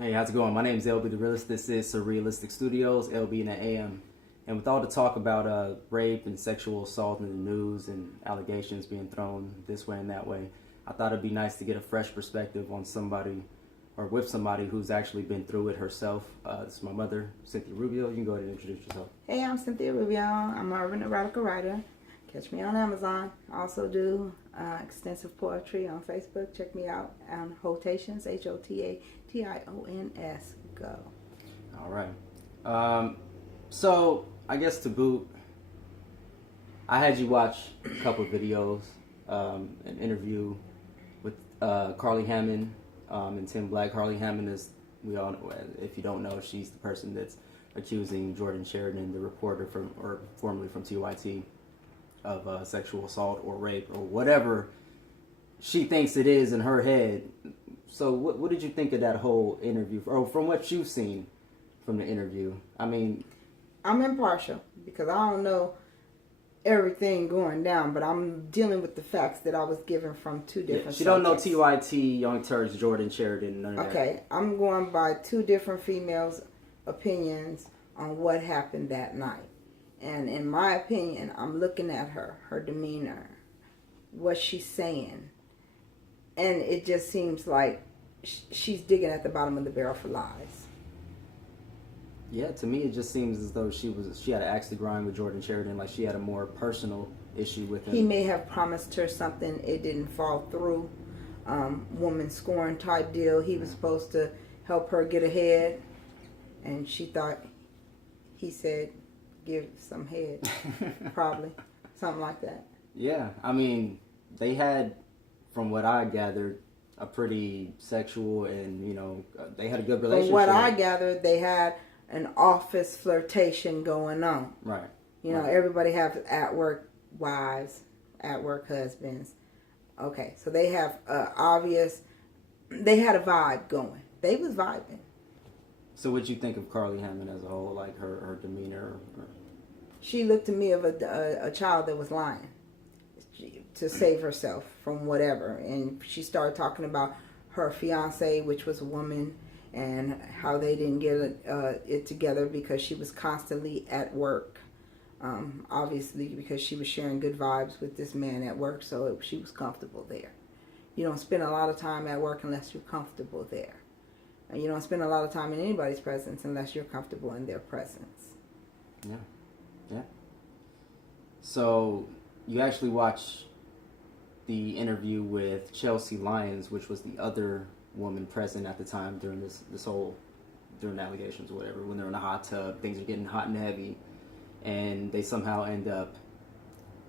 Hey, how's it going? My name is LB the Realist. This is Surrealistic Studios, LB in the AM. And with all the talk about rape and sexual assault in the news and allegations being thrown this way and that way, I thought it'd be nice to get a fresh perspective on somebody or with somebody who's actually been through it herself. This is my mother, Cynthia Rubio. You can go ahead and introduce yourself. Hey, I'm Cynthia Rubio. I'm an urban erotica writer. Catch me on Amazon. I also do extensive poetry on Facebook. Check me out on Hotations, Hotations. Go. All right. So, I guess to boot, I had you watch a couple of videos, an interview with Carly Hammond and Tim Black. Carly Hammond is, we all know, if you don't know, she's the person that's accusing Jordan Sheridan, the reporter formerly from TYT, of sexual assault or rape or whatever she thinks it is in her head. So what did you think of that whole interview, or from what you've seen from the interview? I mean, I'm impartial because I don't know everything going down, but I'm dealing with the facts that I was given from two different she don't know subjects. TYT, Young Turks, Jordan Sheridan, none of that. Okay, I'm going by two different females' opinions on what happened that night. And in my opinion, I'm looking at her demeanor, what she's saying. And it just seems like she's digging at the bottom of the barrel for lies. Yeah, to me it just seems as though she had an axe to grind with Jordan Sheridan, like she had a more personal issue with him. He may have promised her something, it didn't fall through. Woman scorn type deal. He was supposed to help her get ahead, and she thought he said give some head. Probably something like that. Yeah, I mean, they had, from what I gathered, a pretty sexual and, they had a good relationship. From what I gathered, they had an office flirtation going on. Right. Right. Everybody have at work wives, at work husbands. Okay, so they have they had a vibe going. They was vibing. So what'd you think of Carly Hammond as a whole, like her demeanor? She looked to me of a child that was lying to save herself from whatever. And she started talking about her fiance, which was a woman, and how they didn't get it together because she was constantly at work. Obviously, because she was sharing good vibes with this man at work, so she was comfortable there. You don't spend a lot of time at work unless you're comfortable there. And you don't spend a lot of time in anybody's presence unless you're comfortable in their presence. Yeah. Yeah. So you actually watched the interview with Chelsea Lyons, which was the other woman present at the time during during the allegations or whatever, when they're in a hot tub, things are getting hot and heavy, and they somehow end up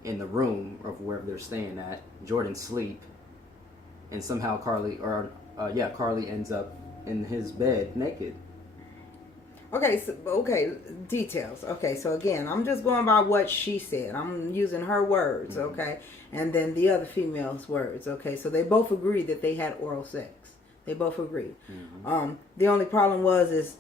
in the room of wherever they're staying at, Jordan's sleep, and somehow Carly ends up in his bed naked. Okay, details. Okay, so again, I'm just going by what she said. I'm using her words, okay? And then the other female's words, okay? So they both agreed that they had oral sex. They both agreed. Mm-hmm. The only problem is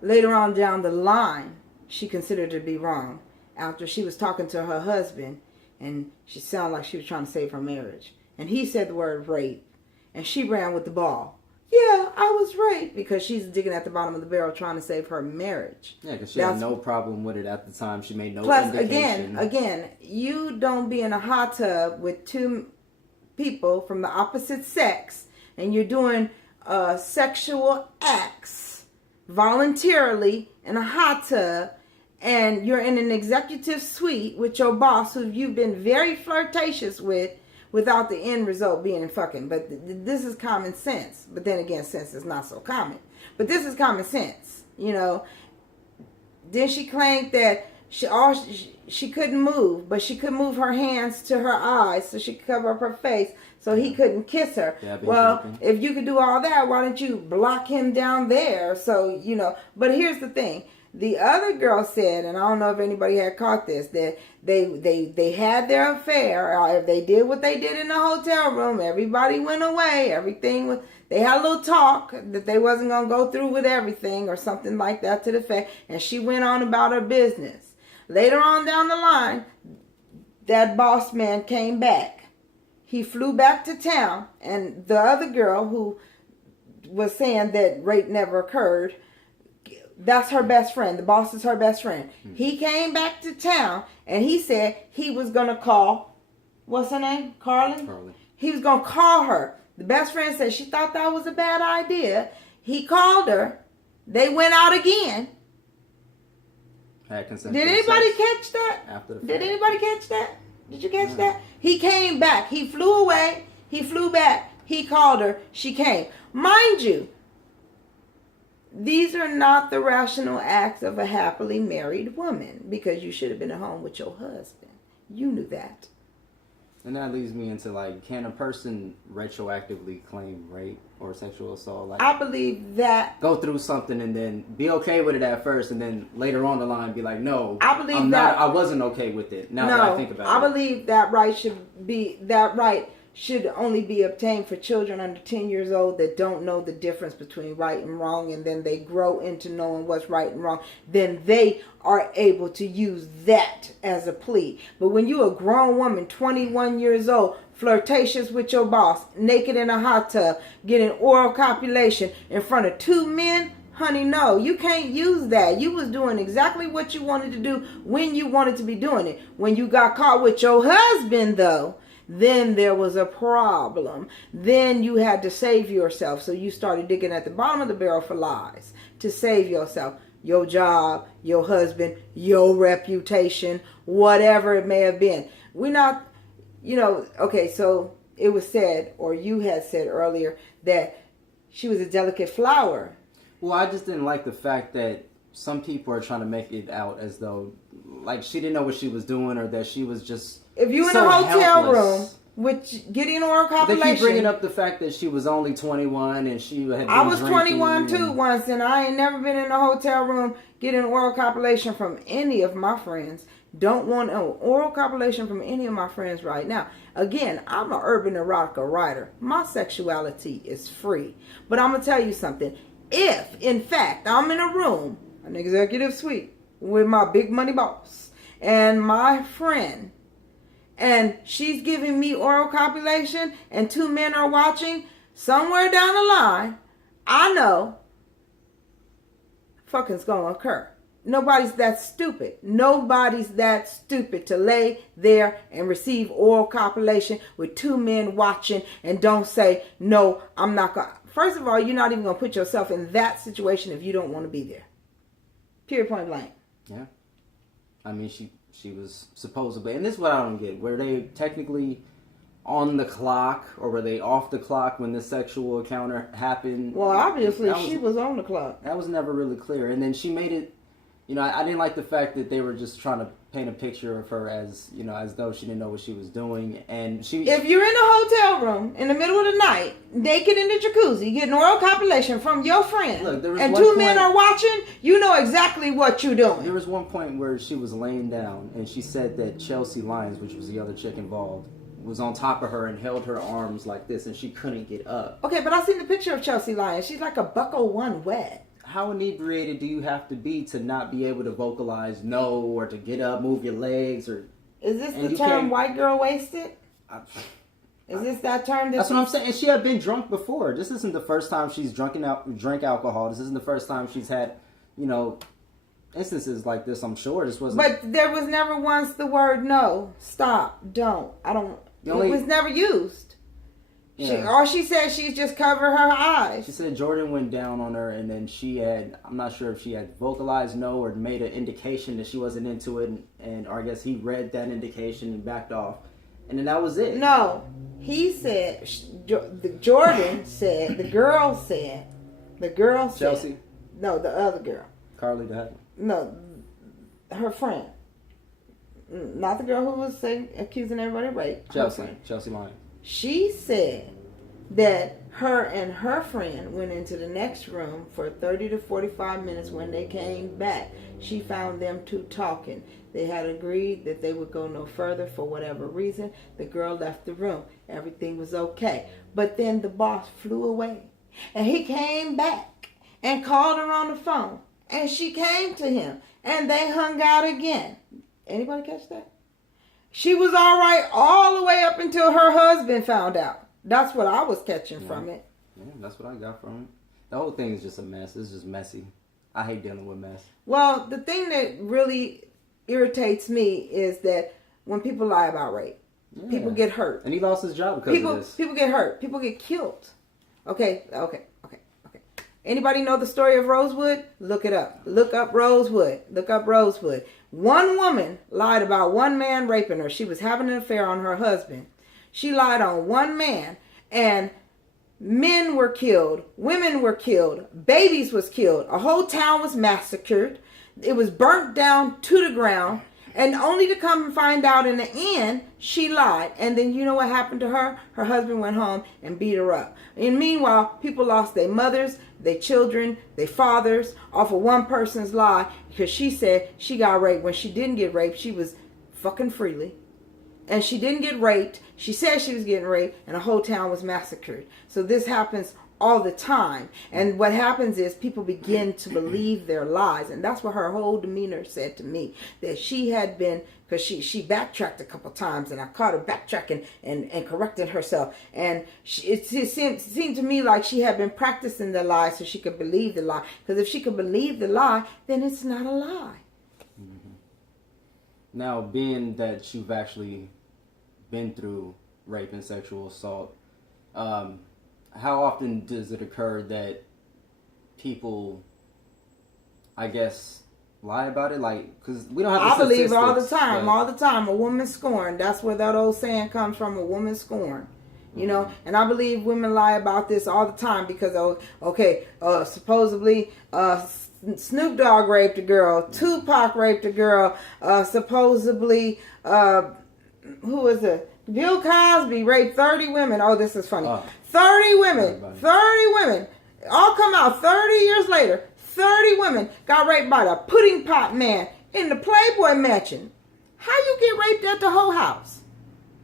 later on down the line, she considered it to be wrong after she was talking to her husband, and she sounded like she was trying to save her marriage. And he said the word rape, and she ran with the ball. Yeah, I was raped, because she's digging at the bottom of the barrel trying to save her marriage. Yeah, because she had no problem with it at the time. She made no indication. Plus, again, you don't be in a hot tub with two people from the opposite sex, and you're doing sexual acts voluntarily in a hot tub, and you're in an executive suite with your boss who you've been very flirtatious with, without the end result being fucking. But this is common sense. But then again, sense is not so common. But this is common sense, Then she claimed that she couldn't move, but she could move her hands to her eyes so she could cover up her face so he couldn't kiss her. Yeah, well, if you could do all that, why don't you block him down there? So, But here's the thing. The other girl said, and I don't know if anybody had caught this, that they had their affair. Or they did what they did in the hotel room. Everybody went away. They had a little talk that they wasn't going to go through with everything or something like that to the effect. And she went on about her business. Later on down the line, that boss man came back. He flew back to town, and the other girl who was saying that rape never occurred. That's her best friend. The boss is her best friend. He came back to town and he said he was going to call, what's her name? Carly? He was going to call her. The best friend said she thought that was a bad idea. He called her. They went out again. Did anybody catch that? Did anybody catch that? Did you catch that? He came back. He flew away. He flew back. He called her. She came. Mind you, these are not the rational acts of a happily married woman, because you should have been at home with your husband. You knew that. And that leads me into, like, can a person retroactively claim rape or sexual assault? Like, I believe that. Go through something and then be okay with it at first, and then later on the line be like, no, I wasn't okay with it. Now that I think about it. I believe that right should only be obtained for children under 10 years old that don't know the difference between right and wrong, and then they grow into knowing what's right and wrong. Then they are able to use that as a plea. But when you're a grown woman, 21 years old, flirtatious with your boss, naked in a hot tub, getting oral copulation in front of two men, honey, no, you can't use that. You was doing exactly what you wanted to do when you wanted to be doing it. When you got caught with your husband, though, then there was a problem. Then you had to save yourself. So you started digging at the bottom of the barrel for lies to save yourself. Your job, your husband, your reputation, whatever it may have been. We're not, okay, so it was said, or you had said earlier, that she was a delicate flower. Well, I just didn't like the fact that some people are trying to make it out as though, like, she didn't know what she was doing, or that she was just if you're in a hotel room with getting oral copulation. They keep bringing up the fact that she was only 21 and she had been I was drinking 21 too once, and I ain't never been in a hotel room getting oral copulation from any of my friends. Don't want oral copulation from any of my friends right now. Again, I'm an urban erotica writer. My sexuality is free. But I'm going to tell you something. If, in fact, I'm in a room, an executive suite, with my big money boss and my friend, and she's giving me oral copulation and two men are watching, somewhere down the line, I know fucking's going to occur. Nobody's that stupid. Nobody's that stupid to lay there and receive oral copulation with two men watching and don't say, no, I'm not going to. First of all, you're not even going to put yourself in that situation if you don't want to be there. Period, point blank. Yeah. I mean, she was supposedly, and this is what I don't get, were they technically on the clock or were they off the clock when the sexual encounter happened? Well, obviously she was on the clock. That was never really clear. And then she made it, I didn't like the fact that they were just trying to paint a picture of her as, as though she didn't know what she was doing. And if you're in a hotel room in the middle of the night, naked in the jacuzzi, getting oral copulation from your friend, and two men are watching, you know exactly what you're doing. There was one point where she was laying down and she said that Chelsea Lyons, which was the other chick involved, was on top of her and held her arms like this and she couldn't get up. Okay, but I seen the picture of Chelsea Lyons. She's like a buck-o-one wet. How inebriated do you have to be to not be able to vocalize no, or to get up, move your legs, or... Is this the term white girl wasted? Is this that term? That's what I'm saying. And she had been drunk before. This isn't the first time she's drank alcohol. This isn't the first time she's had, instances like this, I'm sure. This wasn't... But there was never once the word no, stop, don't, I don't... It was never used. Yeah. She said she's just covered her eyes. She said Jordan went down on her, and then I'm not sure if she had vocalized no or made an indication that she wasn't into it, or I guess he read that indication and backed off. And then that was it. No. He said, Jordan said, the girl said, Chelsea? No, the other girl. Carly the Head? No, her friend. Not the girl who was accusing everybody of rape. Chelsea Lyons. She said that her and her friend went into the next room for 30 to 45 minutes. When they came back, she found them two talking. They had agreed that they would go no further for whatever reason. The girl left the room. Everything was okay. But then the boss flew away. And he came back and called her on the phone. And she came to him. And they hung out again. Anybody catch that? She was all right all the way up until her husband found out. That's what I was catching from it. Yeah, that's what I got from it. The whole thing is just a mess. It's just messy. I hate dealing with mess. Well, the thing that really irritates me is that when people lie about rape, people get hurt. And he lost his job because of this. People get hurt. People get killed. Okay. Anybody know the story of Rosewood? Look it up. Look up Rosewood. One woman lied about one man raping her. She was having an affair on her husband. She lied on one man, and men were killed, women were killed, babies was killed. A whole town was massacred. It was burnt down to the ground. And only to come and find out in the end, she lied. And then you know what happened to her? Her husband went home and beat her up. And meanwhile, people lost their mothers, their children, their fathers off of one person's lie because she said she got raped. When she didn't get raped, she was fucking freely. And she didn't get raped. She said she was getting raped, and a whole town was massacred. So this happens all the time. And what happens is people begin to believe their lies. And that's what her whole demeanor said to me. That she had been, because she backtracked a couple times, and I caught her backtracking and correcting herself. And it seemed to me like she had been practicing the lie so she could believe the lie. Because if she could believe the lie, then it's not a lie. Mm-hmm. Now, being that you've actually been through rape and sexual assault, how often does it occur that people, I guess, lie about it? Like, because we don't have the I believe all the time, a woman scorned. That's where that old saying comes from, a woman scorned. You know, and I believe women lie about this all the time because, supposedly, Snoop Dogg raped a girl, Tupac raped a girl, supposedly, who is it? Bill Cosby raped 30 women. Oh, this is funny. 30 women. 30 women. All come out 30 years later. 30 women got raped by the pudding pot man in the Playboy Mansion. How you get raped at the whole house?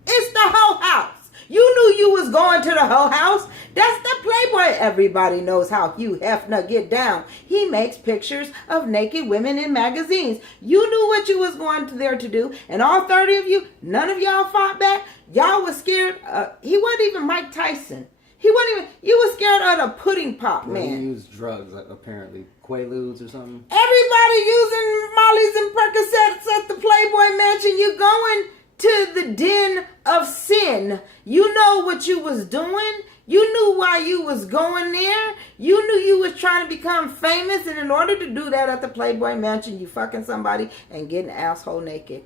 It's the whole house. You knew you was going to the whole house. That's the Playboy. Everybody knows how Hugh Hefner get down. He makes pictures of naked women in magazines. You knew what you was going there to do. And all 30 of you, none of y'all fought back. Y'all was scared. He wasn't even Mike Tyson. He wasn't even, you was scared of the pudding pop man. He used drugs, apparently. Quaaludes or something. Everybody using Molly's and Percocets at the Playboy Mansion. You going to the den of sin. You know what you was doing. You knew why you was going there. You knew you was trying to become famous. And in order to do that at the Playboy Mansion, you fucking somebody and getting asshole naked.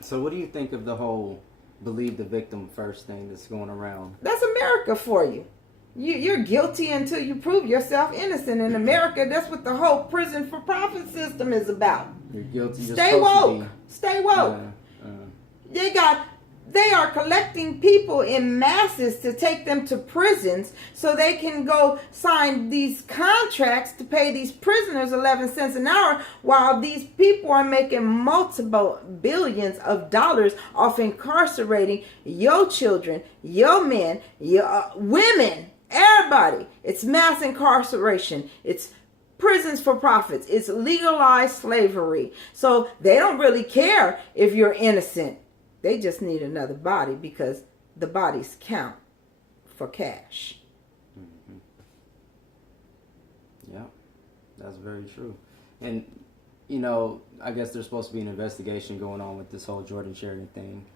So what do you think of the whole believe the victim first thing that's going around? That's America for you. You're guilty until you prove yourself innocent. In America, that's what the whole prison for profit system is about. You're guilty. Stay woke. Stay woke. They are collecting people in masses to take them to prisons so they can go sign these contracts to pay these prisoners 11 cents an hour while these people are making multiple billions of dollars off incarcerating your children, your men, your women, everybody. It's mass incarceration. It's prisons for profits. It's legalized slavery. So they don't really care if you're innocent. They just need another body because the bodies count for cash. Mm-hmm. Yeah, that's very true. And, you know, I guess there's supposed to be an investigation going on with this whole Jordan Sheridan thing.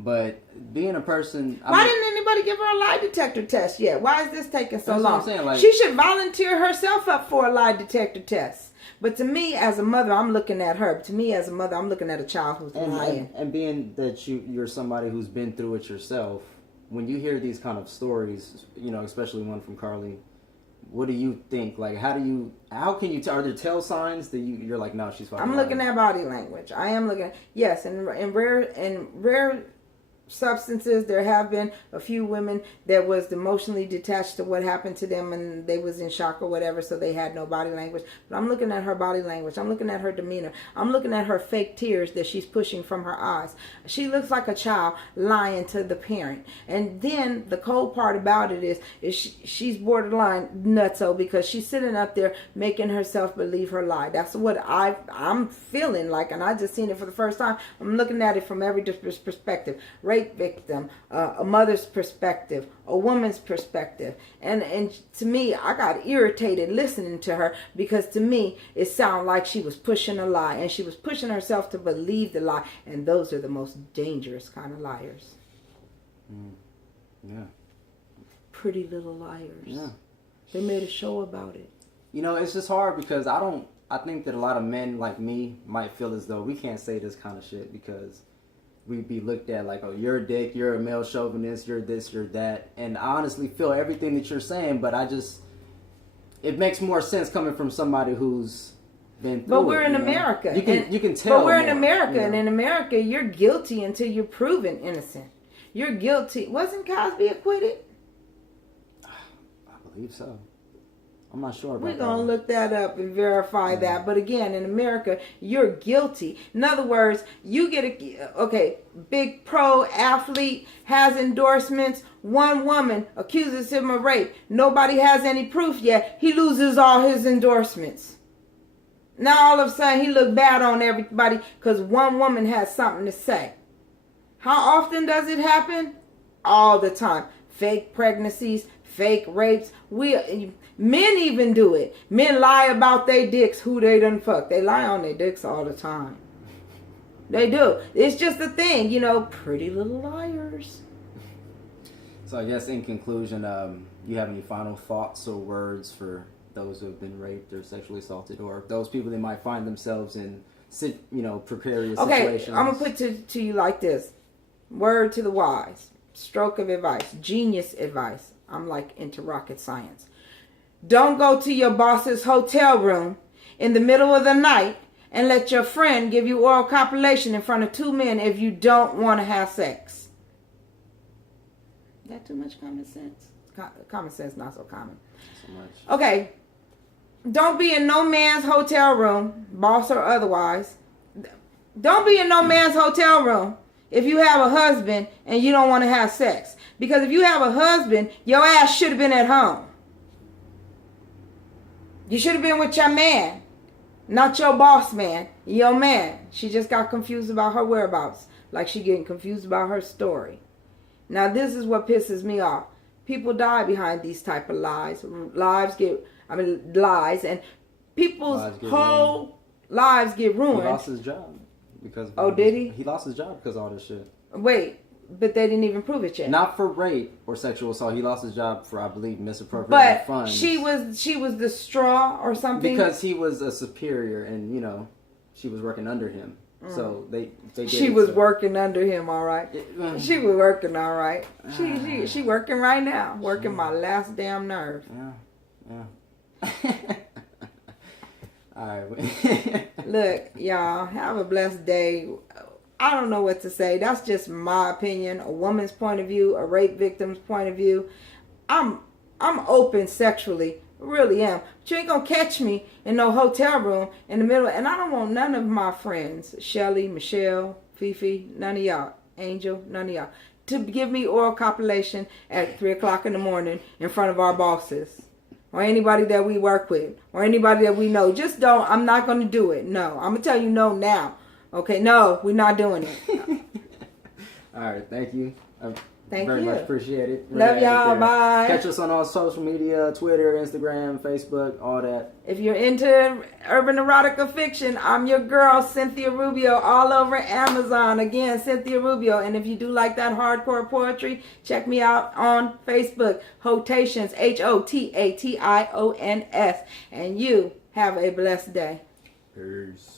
But being a person... Why didn't anybody give her a lie detector test yet? Why is this taking so long? What I'm saying, like, she should volunteer herself up for a lie detector test. But to me, as a mother, I'm looking at her. To me, as a mother, I'm looking at a child who's lying. And being that you're somebody who's been through it yourself, when you hear these kind of stories, you know, especially one from Carly, what do you think? Like, how can you tell? Are there tell signs that you're like, no, she's fucking I'm looking at body language. I am looking at, yes, in rare substances, there have been a few women that was emotionally detached to what happened to them and they was in shock or whatever, so they had no body language. But I'm looking at her body language. I'm looking at her demeanor. I'm looking at her fake tears that she's pushing from her eyes. She looks like a child lying to the parent. And then the cold part about it is she's borderline nutso because she's sitting up there making herself believe her lie. That's what I'm feeling like, and I just seen it for the first time. I'm looking at it from every perspective. Rape rape victim, a mother's perspective, a woman's perspective. And to me, I got irritated listening to her because to me, it sounded like she was pushing a lie. And she was pushing herself to believe the lie. And those are the most dangerous kind of liars. Yeah. Pretty little liars. Yeah. They made a show about it. You know, it's just hard because I think that a lot of men like me might feel as though we can't say this kind of shit because we'd be looked at like, oh, you're a dick, you're a male chauvinist, you're this, you're that. And I honestly feel everything that you're saying, but it makes more sense coming from somebody who's been through But we're it, in America. You can tell. But we're in more, America, and in America, you're guilty until you're proven innocent. You're guilty. Wasn't Cosby acquitted? I believe so. I'm not sure about We're that. going to look that up and verify that. But again, in America, you're guilty. In other words, you get big pro athlete has endorsements. One woman accuses him of rape. Nobody has any proof yet. He loses all his endorsements. Now all of a sudden he look bad on everybody because one woman has something to say. How often does it happen? All the time. Fake pregnancies, fake rapes. Men even do it. Men lie about their dicks, who they done fuck. They lie on their dicks all the time. They do. It's just a thing, pretty little liars. So I guess in conclusion, you have any final thoughts or words for those who have been raped or sexually assaulted, or those people that might find themselves in precarious situations? I'm gonna put it to you like this. Word to the wise. Stroke of advice. Genius advice. I'm like into rocket science. Don't go to your boss's hotel room in the middle of the night and let your friend give you oral copulation in front of two men if you don't want to have sex. Is that too much common sense? Common sense, not so common. So much. Okay. Don't be in no man's hotel room, boss or otherwise. Don't be in no man's hotel room if you have a husband and you don't want to have sex. Because if you have a husband, your ass should have been at home. You should have been with your man, not your boss man, your man. She just got confused about her whereabouts, like she getting confused about her story. Now this is what pisses me off. People die behind these type of lies. Lies, and people's whole lives get ruined. He lost his job because. Oh, did he? He lost his job because of all this shit. Wait. But they didn't even prove it yet. Not for rape or sexual assault. He lost his job for, I believe, misappropriating funds. But she was the straw or something. Because he was a superior, and she was working under him. So they She was working under him, all right. She was working, all right. She working right now, working my last damn nerve. Yeah. All right. Look, y'all, have a blessed day. I don't know what to say. That's just my opinion. A woman's point of view, a rape victim's point of view. I'm open sexually. I really am. But you ain't gonna catch me in no hotel room in the middle. And I don't want none of my friends, Shelly, Michelle, Fifi, none of y'all, Angel, none of y'all, to give me oral copulation at 3 o'clock in the morning in front of our bosses. Or anybody that we work with. Or anybody that we know. Just don't. I'm not gonna do it. No. I'm gonna tell you no now. Okay, no, we're not doing it. All right, thank you. Thank very you. much appreciate it. Love y'all. Bye. Catch us on all social media, Twitter, Instagram, Facebook, all that. If you're into urban erotica fiction, I'm your girl, Cynthia Rubio, all over Amazon. Again, Cynthia Rubio. And if you do like that hardcore poetry, check me out on Facebook, Hotations, Hotations. And you have a blessed day. Peace.